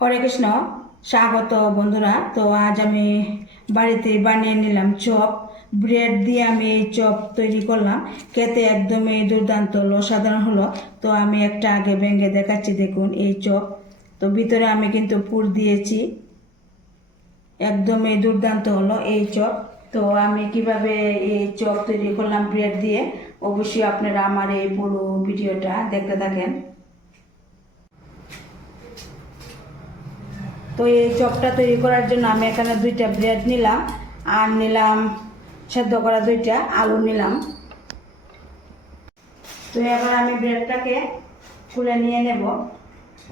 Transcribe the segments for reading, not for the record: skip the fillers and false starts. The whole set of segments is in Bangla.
হরে কৃষ্ণ, স্বাগত বন্ধুরা। তো আজ আমি বাড়িতে বানিয়ে নিলাম চপ। ব্রেড দিয়ে আমি এই চপ তৈরি করলাম। খেতে একদমই দুর্দান্ত হলো, অসাধারণ হলো। তো আমি একটা আগে ভেঙে দেখাচ্ছি, দেখুন এই চপ। তো ভিতরে আমি কিন্তু পুর দিয়েছি, একদমই দুর্দান্ত হলো এই চপ। তো আমি কিভাবে এই চপ তৈরি করলাম ব্রেড দিয়ে, অবশ্যই আপনারা আমার এই পুরো ভিডিওটা দেখতে থাকেন। তো এই চপটা তৈরি করার জন্য আমি এখানে 2টা ব্রেড নিলাম, আর নিলাম সেদ্ধ করা 2টা আলু নিলাম। তো এবার আমি ব্রেডটাকে খুলে নিয়ে নেব,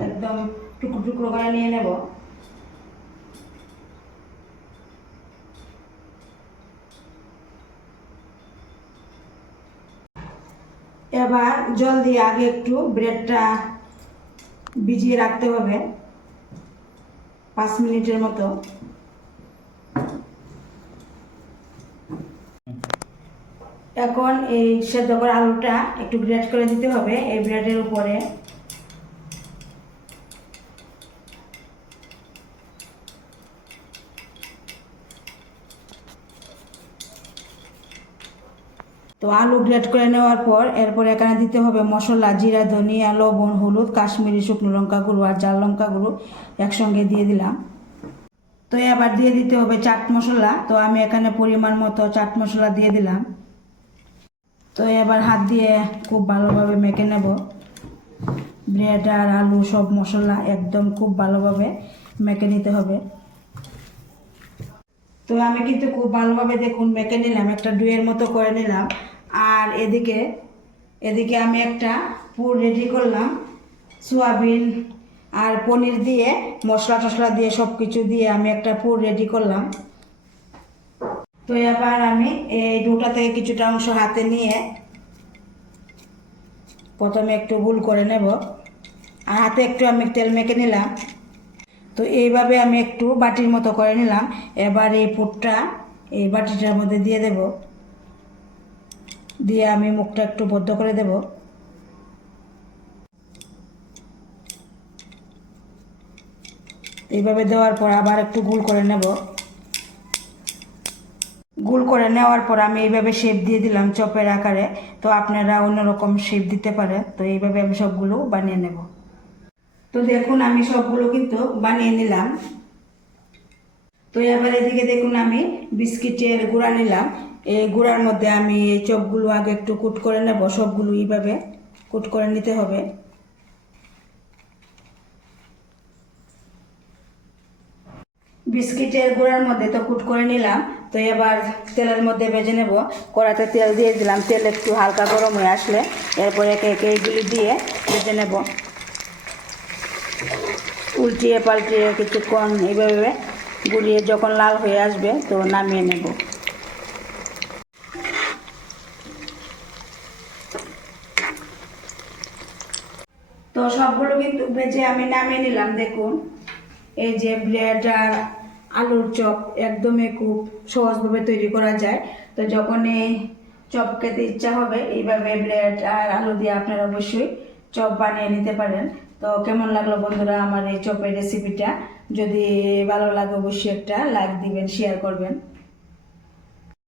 একদম টুকরো টুকরো করে নিয়ে নেব। এবার জল দিয়ে আগে একটু ব্রেডটা ভিজিয়ে রাখতে হবে 5 মিনিটের মতো। এখন এই সেদ্ধ করা আলুটা একটু গ্রেট করে দিতে হবে এই ব্রেডের উপরে। তো আলু গ্রেট করে নেওয়ার পর এরপর এখানে দিতে হবে মশলা, জিরা, ধনিয়া, লবণ, হলুদ, কাশ্মীরি শুকনো লঙ্কা গুঁড়ো আর ঝাল লঙ্কা গুঁড়ো একসঙ্গে দিয়ে দিলাম। তো এবার দিয়ে দিতে হবে চাট মশলা। তো আমি এখানে পরিমাণ মতো চাট মশলা দিয়ে দিলাম। তো এবার হাত দিয়ে খুব ভালোভাবে মেখে নেব ব্রেড আর আলু, সব মশলা একদম খুব ভালোভাবে মেখে নিতে হবে। তো আমি কিন্তু খুব ভালোভাবে দেখুন মেখে নিলাম, একটা ডুয়ের মতো করে নিলাম। আর এদিকে এদিকে আমি একটা পুর রেডি করলাম, সোয়াবিন আর পনির দিয়ে, মশলা টশলা দিয়ে, সব কিছু দিয়ে আমি একটা পুর রেডি করলাম। তো এবার আমি এই ডোটা থেকে কিছুটা অংশ হাতে নিয়ে প্রথমে একটু গোল করে নেব, আর হাতে একটু আমি তেল মেখে নিলাম। তো এইভাবে আমি একটু বাটির মতো করে নিলাম। এবার এই পুরটা এই বাটিটার মধ্যে দিয়ে দেব, দিয়ে আমি মুখটা একটু বদ্ধ করে দেব। এইভাবে দেওয়ার পর আবার একটু গোল করে নেব। গোল করে নেওয়ার পর আমি এইভাবে শেপ দিয়ে দিলাম চপের আকারে। তো আপনারা অন্যরকম শেপ দিতে পারেন। তো এইভাবে আমি সবগুলো বানিয়ে নেব। তো দেখুন আমি সবগুলো কিন্তু বানিয়ে নিলাম। তো এবার এদিকে দেখুন আমি বিস্কিটের গুঁড়া নিলাম। এই গুঁড়ার মধ্যে আমি এই চপগুলো আগে একটু কুট করে নেব, সবগুলো এইভাবে কুট করে নিতে হবে। বিস্কিটের গুঁড়ার মধ্যে তো কুট করে নিলাম। তো এবার তেলের মধ্যে ভেজে নেব। কড়াতে তেল দিয়ে দিলাম, তেল একটু হালকা গরম হয়ে আসলে এরপর একে একে এইগুলি দিয়ে ভেজে নেব, উল্টিয়ে পাল্টিয়ে কিছুক্ষণ এইভাবে গুলিয়ে যখন লাল হয়ে আসবে তো নামিয়ে নেব। তো সবগুলো কিন্তু ভেজে আমি নামিয়ে নিলাম। দেখুন এই যে ব্রেড আর আলুর চপ একদমই খুব সহজভাবে তৈরি করা যায়। তো যখন এই চপ খেতে ইচ্ছা হবে এইভাবে ব্রেড আর আলু দিয়ে আপনারা অবশ্যই চপ বানিয়ে নিতে পারেন। তো কেমন লাগলো বন্ধুরা আমার এই চপের রেসিপিটা? যদি ভালো লাগে অবশ্যই একটা লাইক দিবেন, শেয়ার করবেন।